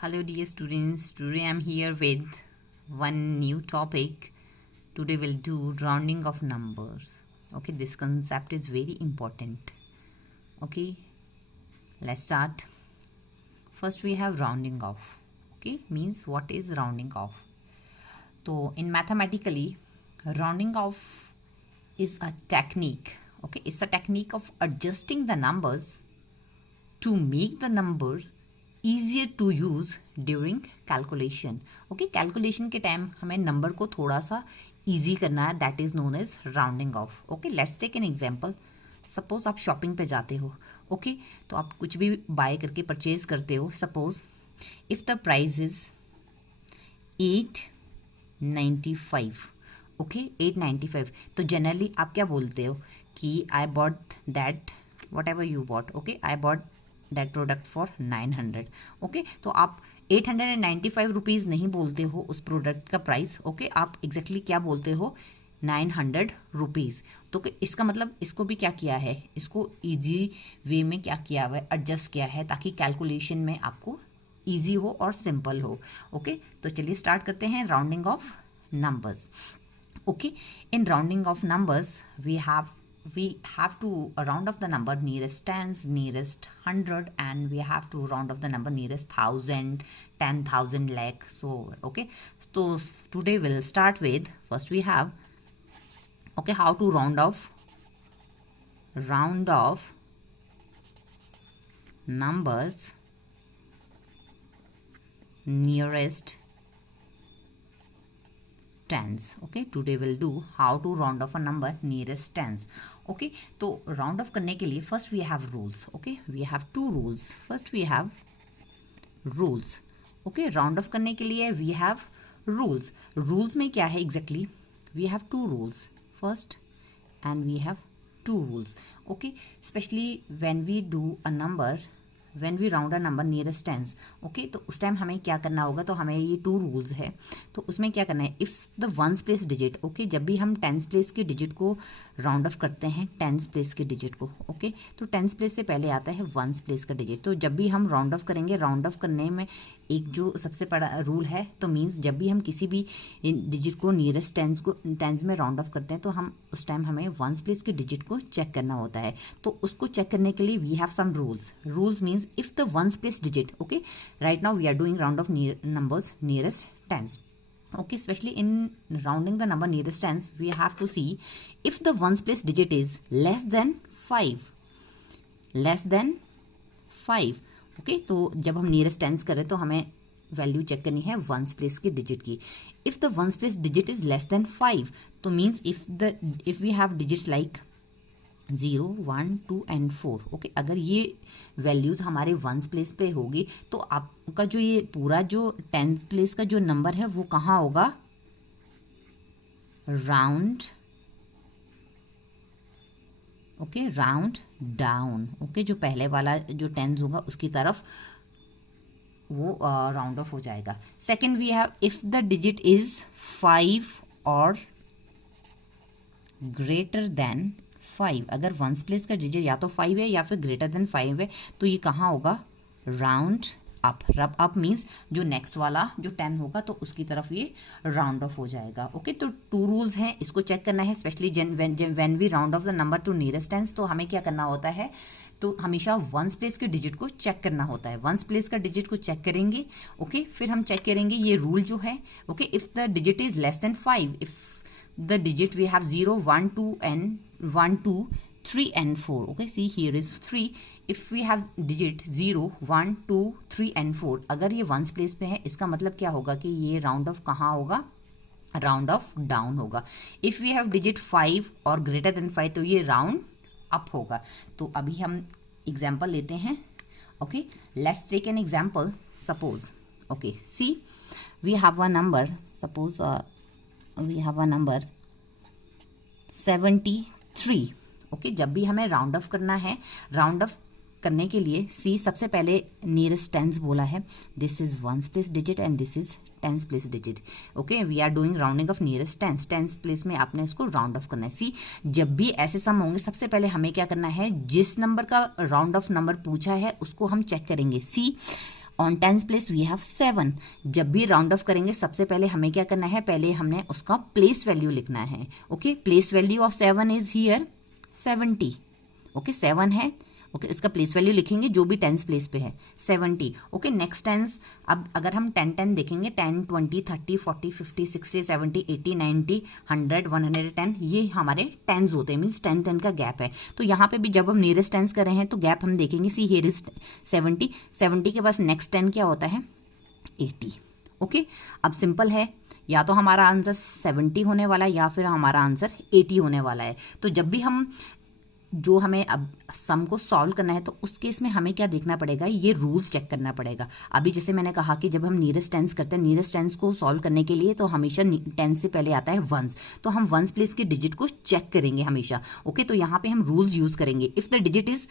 Hello dear students, today I am here with one new topic. Today we'll do rounding of numbers. Okay, this concept is very important. Okay, let's start. First we have rounding off. Okay, means what is rounding off? So in mathematically, rounding off is a technique. Okay, it's a technique of adjusting the numbers to make the numbers easier to use during calculation. Okay, calculation के time हमें number को थोड़ा सा easy करना है, that is known as rounding off. Okay, let's take an example. Suppose आप shopping पे जाते हो. ओके, तो आप कुछ भी बाय करके परचेज करते हो. Suppose if the price is 895. Okay, 895. तो जनरली आप क्या बोलते हो कि I bought that what ever you bought. Okay, I bought that product for 900. Okay, तो आप 895 रुपीज़ नहीं बोलते हो उस प्रोडक्ट का प्राइस. ओके, आप एग्जैक्टली क्या बोलते हो, 900 रुपीज़. तो इसका मतलब इसको भी क्या किया है, इसको इजी वे में क्या किया हुआ है, एडजस्ट किया है ताकि कैलकुलेशन में आपको इजी हो और सिंपल हो. ओके, तो चलिए स्टार्ट करते हैं rounding off numbers. Okay, in rounding off numbers we have to round off the number nearest tens, nearest 100, and we have to round off the number nearest 1000, 10,000, lakh. So okay, so today we'll start with, first we have, okay, how to round off numbers nearest tens. Okay, today we'll do how to round off a number nearest tens. Okay, तो round off करने के लिए first we have rules. Okay, we have two rules. First we have rules. Okay, round off करने के लिए we have rules. Rules में क्या है exactly? We have two rules. First and we have two rules. Okay, especially when we do a number, when we round a number nearest tens. Okay, तो उस time हमें क्या करना होगा, तो हमें ये टू रूल्स है. तो उसमें क्या करना है, if the ones place digit. Okay, जब भी हम टेंस प्लेस के डिजिट को राउंड ऑफ करते हैं, टेंस प्लेस के डिजिट को. ओके, तो टेंस प्लेस से पहले आता है वंस प्लेस का डिजिट. तो जब भी हम राउंड ऑफ करेंगे, राउंड ऑफ करने में एक जो सबसे बड़ा रूल है, तो मीन्स जब भी हम किसी भी डिजिट को नियरेस्ट टेंस में राउंड ऑफ करते हैं, तो हम उस टाइम हमें वंस प्लेस के डिजिट को चेक करना होता है. तो उसको चेक करने के लिए we have some rules. Rules means if the ones place digit. Okay, right now we are doing round of numbers nearest tens. Okay, especially in rounding the number nearest tens, we have to see if the ones place digit is less than 5. Okay, तो जब हम nearest tens करें तो हमें value check करनी है ones place के digit की. If the ones place digit is less than 5, तो means if we have digits like 0, 1, 2 and 4. Okay, अगर ये वैल्यूज़ हमारे वंस प्लेस पे होगी, तो आपका जो ये पूरा जो टेंथ प्लेस का जो नंबर है वो कहाँ होगा, round. Okay, round down. Okay, जो पहले वाला जो टेंस होगा उसकी तरफ वो राउंड ऑफ हो जाएगा. Second we have if the digit is 5 और ग्रेटर देन 5. अगर वंस प्लेस का डिजिट या तो 5 है या फिर ग्रेटर देन 5 है, तो ये कहाँ होगा, राउंड अप. रब अप मीन्स जो नेक्स्ट वाला जो 10 होगा तो उसकी तरफ ये राउंड ऑफ हो जाएगा. ओके, तो टू रूल्स हैं, इसको चेक करना है. Specially when we round off the number to nearest tens, तो हमें क्या करना होता है, तो हमेशा वंस प्लेस के डिजिट को चेक करना होता है. वंस प्लेस का डिजिट को चेक करेंगे. ओके, फिर हम चेक करेंगे ये रूल जो है. Okay, if the digit is less than 5, if the digit we have 0, 1, 2 and 1, 2, 3 and 4. Okay, see here is 3. if we have digit 0, 1, 2, 3 and 4, अगर ये वंस प्लेस पे है, इसका मतलब क्या होगा कि ये राउंड ऑफ कहाँ होगा, राउंड ऑफ डाउन होगा. इफ वी हैव डिजिट 5 और ग्रेटर देन 5, तो ये राउंड अप होगा. तो अभी हम एग्जाम्पल लेते हैं. Okay, let's take an example. Suppose okay, see we have a number, suppose we have a number 73. Okay, जब भी हमें राउंड ऑफ करना है, राउंड ऑफ करने के लिए सी सबसे पहले नियरेस्ट टेंस बोला है, this is ones place digit and this is tens place digit. Okay, we are doing rounding off nearest tens place में आपने इसको राउंड ऑफ करना है. सी जब भी ऐसे सम होंगे, सबसे पहले हमें क्या करना है, जिस नंबर का राउंड ऑफ नंबर पूछा है उसको हम चेक करेंगे. See on tens place we have 7। जब भी राउंड ऑफ करेंगे सबसे पहले हमें क्या करना है, पहले हमने उसका प्लेस वैल्यू लिखना है। Okay, place value of 7 is here 70। Okay, 7 है। ओके, इसका प्लेस वैल्यू लिखेंगे जो भी टेंस प्लेस पे है 70। ओके, नेक्स्ट टेंस, अब अगर हम 10 देखेंगे 10, 20, 30, 40, 50, 60, 70, 80, 90, 100, 110, ये हमारे टेंस होते हैं, मीन्स 10 का गैप है। तो यहाँ पे भी जब हम नियरेस्ट टेंस कर रहे हैं तो गैप हम देखेंगे, सी हियर इज 70, 70 के पास नेक्स्ट 10 क्या होता है 80। ओके, अब सिंपल है, या तो हमारा आंसर 70 होने वाला है या फिर हमारा आंसर 80 होने वाला है। तो जब भी हम जो हमें अब सम को सॉल्व करना है तो उस केस में हमें क्या देखना पड़ेगा, ये रूल्स चेक करना पड़ेगा। अभी जैसे मैंने कहा कि जब हम नियरेस्ट टेंस करते हैं, नियरेस्ट टेंस को सॉल्व करने के लिए तो हमेशा टेंस से पहले आता है वंस, तो हम वंस प्लेस के डिजिट को चेक करेंगे हमेशा। ओके, तो यहाँ पे हम रूल्स यूज करेंगे। If the digit is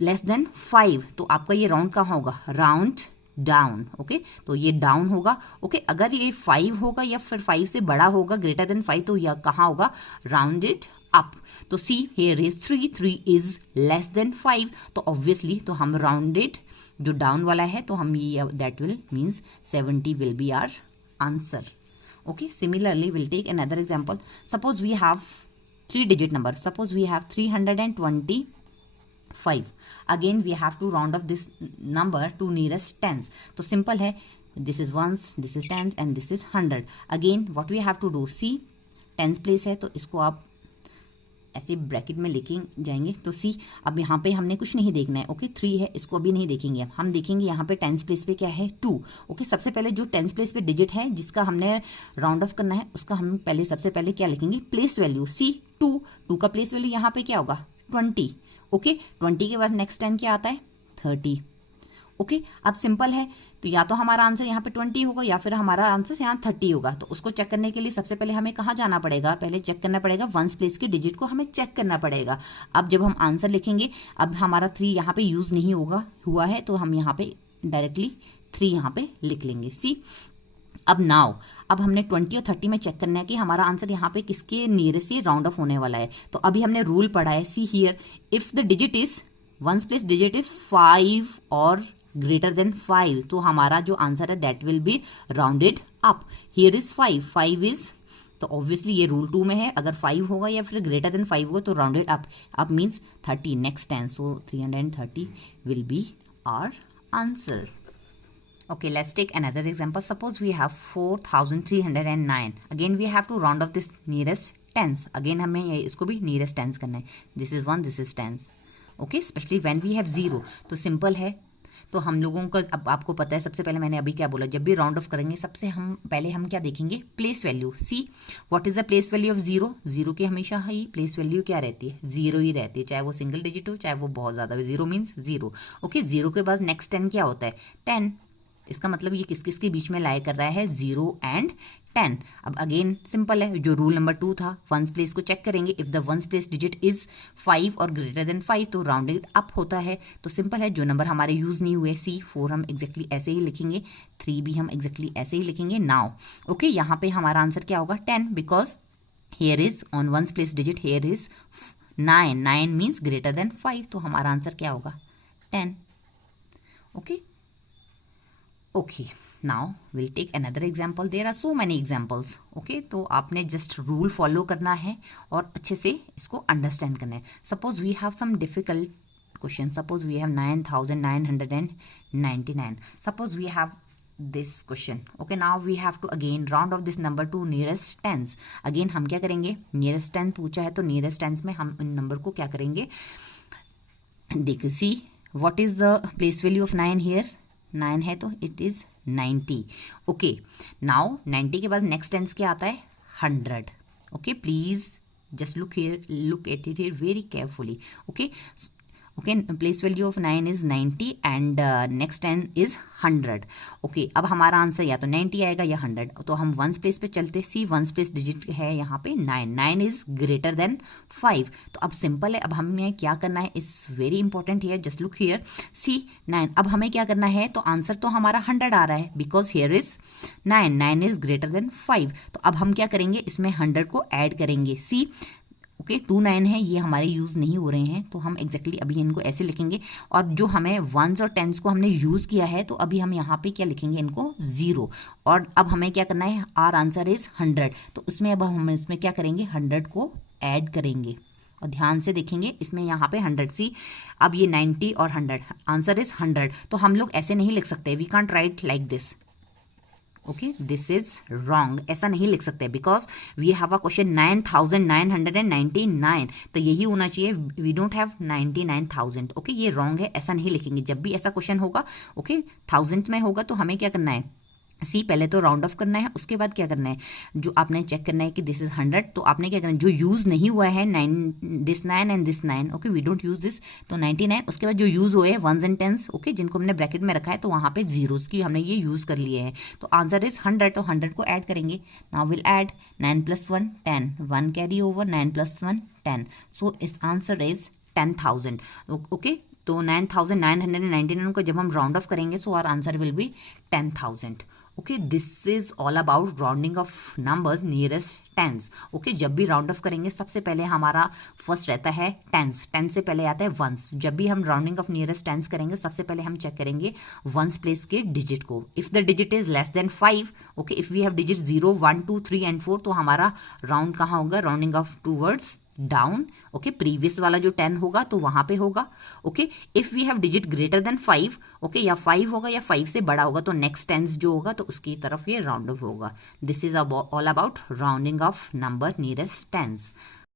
less than 5 तो आपका ये राउंड कहाँ होगा, राउंड डाउन। ओके, तो ये डाउन होगा। ओके, अगर ये 5 होगा या फिर 5 से बड़ा होगा, ग्रेटर देन 5, तो यह कहाँ होगा, राउंडेड अप। तो see here is 3 is less than 5, तो ऑब्वियसली तो हम राउंडेड जो डाउन वाला है तो हम ये that will means 70 will be our answer. Okay, similarly will take another example. Suppose we have 3 digit number, suppose we have 325। Again we have to round off this number to nearest tens. तो simple है, this is ones, this is tens and this is 100। Again what we have to do, see tens place है तो इसको आप ऐसे bracket में लिखे जाएंगे। तो सी अब यहाँ पे हमने कुछ नहीं देखना है। ओके, 3 है, इसको अभी नहीं देखेंगे, हम देखेंगे यहाँ पे टेंस प्लेस पे क्या है 2। ओके, सबसे पहले जो टेंस प्लेस पे डिजिट है जिसका हमने राउंड ऑफ करना है उसका हम पहले सबसे पहले क्या लिखेंगे, प्लेस वैल्यू। सी 2 का प्लेस वैल्यू यहाँ पे क्या होगा 20। ओके, 20 के बाद नेक्स्ट 10 क्या आता है 30। ओके, अब सिंपल है, तो या तो हमारा आंसर यहाँ पे 20 होगा या फिर हमारा आंसर यहाँ 30 होगा। तो उसको चेक करने के लिए सबसे पहले हमें कहाँ जाना पड़ेगा, पहले चेक करना पड़ेगा वंस प्लेस के डिजिट को हमें चेक करना पड़ेगा। अब जब हम आंसर लिखेंगे, अब हमारा 3 यहाँ पे यूज नहीं हुआ है तो हम यहाँ पे डायरेक्टली 3 यहाँ पे लिख लेंगे। सी अब नाउ, अब हमने 20 और 30 में चेक करना है कि हमारा आंसर यहाँ पे किसके नियरेस्ट से राउंड ऑफ होने वाला है। तो अभी हमने रूल पढ़ा है, see here if the digit is ones place digit is 5 और ग्रेटर देन 5 तो हमारा जो आंसर है that will be rounded up. Here is 5 is, तो ऑब्वियसली ये रूल 2 में है, अगर 5 होगा या फिर ग्रेटर देन 5 होगा तो rounded up means 30 next 10, so 330 will be our answer. Okay, let's take another example. Suppose we have 4309. Again we have to round off this nearest tens. Again हमें इसको भी nearest tens करना है. This is 1, this is tens. Okay, especially when we have 0. तो simple है, तो हम लोगों का अब आपको पता है, सबसे पहले मैंने अभी क्या बोला, जब भी राउंड ऑफ करेंगे सबसे हम पहले हम क्या देखेंगे, place value. See what is the place value of 0, 0 की हमेशा ही प्लेस वैल्यू क्या रहती है 0 ही रहती है, चाहे वो सिंगल डिजिट हो चाहे वो बहुत ज़्यादा हो, 0 मीन्स 0। ओके, 0 के बाद नेक्स्ट 10 क्या होता है 10, इसका मतलब ये किस किस के बीच में लाई कर रहा है 0 एंड 10। अब अगेन सिंपल है, जो रूल नंबर 2 था वंस प्लेस को चेक करेंगे, if the ones place digit is 5 और ग्रेटर देन 5 तो राउंडेड अप होता है। तो सिंपल है, जो नंबर हमारे यूज नहीं हुए, सी 4 हम एग्जैक्टली ऐसे ही लिखेंगे, 3 भी हम एग्जैक्टली ऐसे ही लिखेंगे। नाउ ओके, यहाँ पे हमारा आंसर क्या होगा 10, because here is on ones place digit here is 9, 9 means greater than 5 तो हमारा आंसर क्या होगा 10। Okay, okay, now will take another example, there are so many examples. Okay, तो आपने जस्ट रूल फॉलो करना है और अच्छे से इसको अंडरस्टैंड करना है। Suppose we have some difficult question, suppose we have 9999, suppose we have this question. Okay, now we have to again round off this number to nearest tens. Again हम क्या करेंगे, nearest ten पूछा है तो nearest tens में हम इन number को क्या करेंगे, देखिए सी what is the place value of 9 here, 9 है तो it is 90. Okay, now 90 के बाद next tens क्या आता है 100. Okay, please just look here, look at it here very carefully. Okay, okay, place value of 9 is 90 and next 10 is 100. okay, अब हमारा answer या तो 90 आएगा या 100, तो हम वंस प्लेस पे चलते, सी वंस प्लेस डिजिट है यहाँ पे 9, 9 इज ग्रेटर देन 5. तो अब सिंपल है, अब हमें क्या करना है, is very important here, just look here, see 9, अब हमें क्या करना है, तो आंसर तो हमारा 100 आ रहा है because here is 9, 9 is greater than 5. तो अब हम क्या करेंगे, इसमें 100 को ऐड करेंगे, सी ओके 2 9 है, ये हमारे यूज़ नहीं हो रहे हैं, तो हम एग्जैक्टली अभी इनको ऐसे लिखेंगे। और जो हमें वंस और टेंस को हमने यूज़ किया है, तो अभी हम यहाँ पे क्या लिखेंगे, इनको 0। और अब हमें क्या करना है, आर आंसर इज 100, तो उसमें अब हम इसमें क्या करेंगे, 100 को ऐड करेंगे। और ध्यान से देखेंगे, इसमें यहाँ पे 100 सी, अब ये 90 और 100, आंसर इज 100। तो हम लोग ऐसे नहीं लिख सकते, we can't write like this. Okay, this is wrong, ऐसा नहीं लिख सकते, because we have a question 9999, तो यही होना चाहिए, वी डोंट हैव 99,000। ओके, ये रॉन्ग है, ऐसा नहीं लिखेंगे। जब भी ऐसा क्वेश्चन होगा, ओके, थाउजेंड में होगा, तो हमें क्या करना है, सी पहले तो राउंड ऑफ करना है, उसके बाद क्या करना है, जो आपने चेक करना है कि दिस इज 100, तो आपने क्या करना है, जो यूज नहीं हुआ है, 9 and this 9, okay, we don't use this, तो 99, उसके बाद जो यूज हुए हैं वंस एंड टेंस, ओके, जिनको हमने ब्रैकेट में रखा है, तो वहां पे जीरोस की हमने ये यूज कर लिए हैं, तो आंसर इज 100, तो 100 को ऐड करेंगे। Now will add 9 + 1 10, 1 carry over, 9 + 1 10, सो इस आंसर इज 10,000। ओके, तो 9,999 को जब हम राउंड ऑफ करेंगे, so our answer will be 10,000। Okay, this is all about rounding off numbers nearest tens. Okay, जब भी राउंड ऑफ करेंगे, सबसे पहले हमारा फर्स्ट रहता है टेंस, टेंस से पहले आता है वंस। जब भी हम राउंडिंग ऑफ नियरेस्ट टेंस करेंगे, सबसे पहले हम चेक करेंगे वंस प्लेस के डिजिट को। If the digit is less than 5, okay, if we have digit 0 1 2 3 and 4, तो हमारा राउंड कहाँ होगा, rounding off towards down. Okay, previous वाला जो 10 होगा तो वहां पे होगा। Okay, if we have digit greater than 5, okay, या 5 होगा या 5 से बड़ा होगा, तो नेक्स्ट टेंस जो होगा तो उसकी तरफ ये राउंड ऑफ होगा। This is all about rounding of number nearest tense.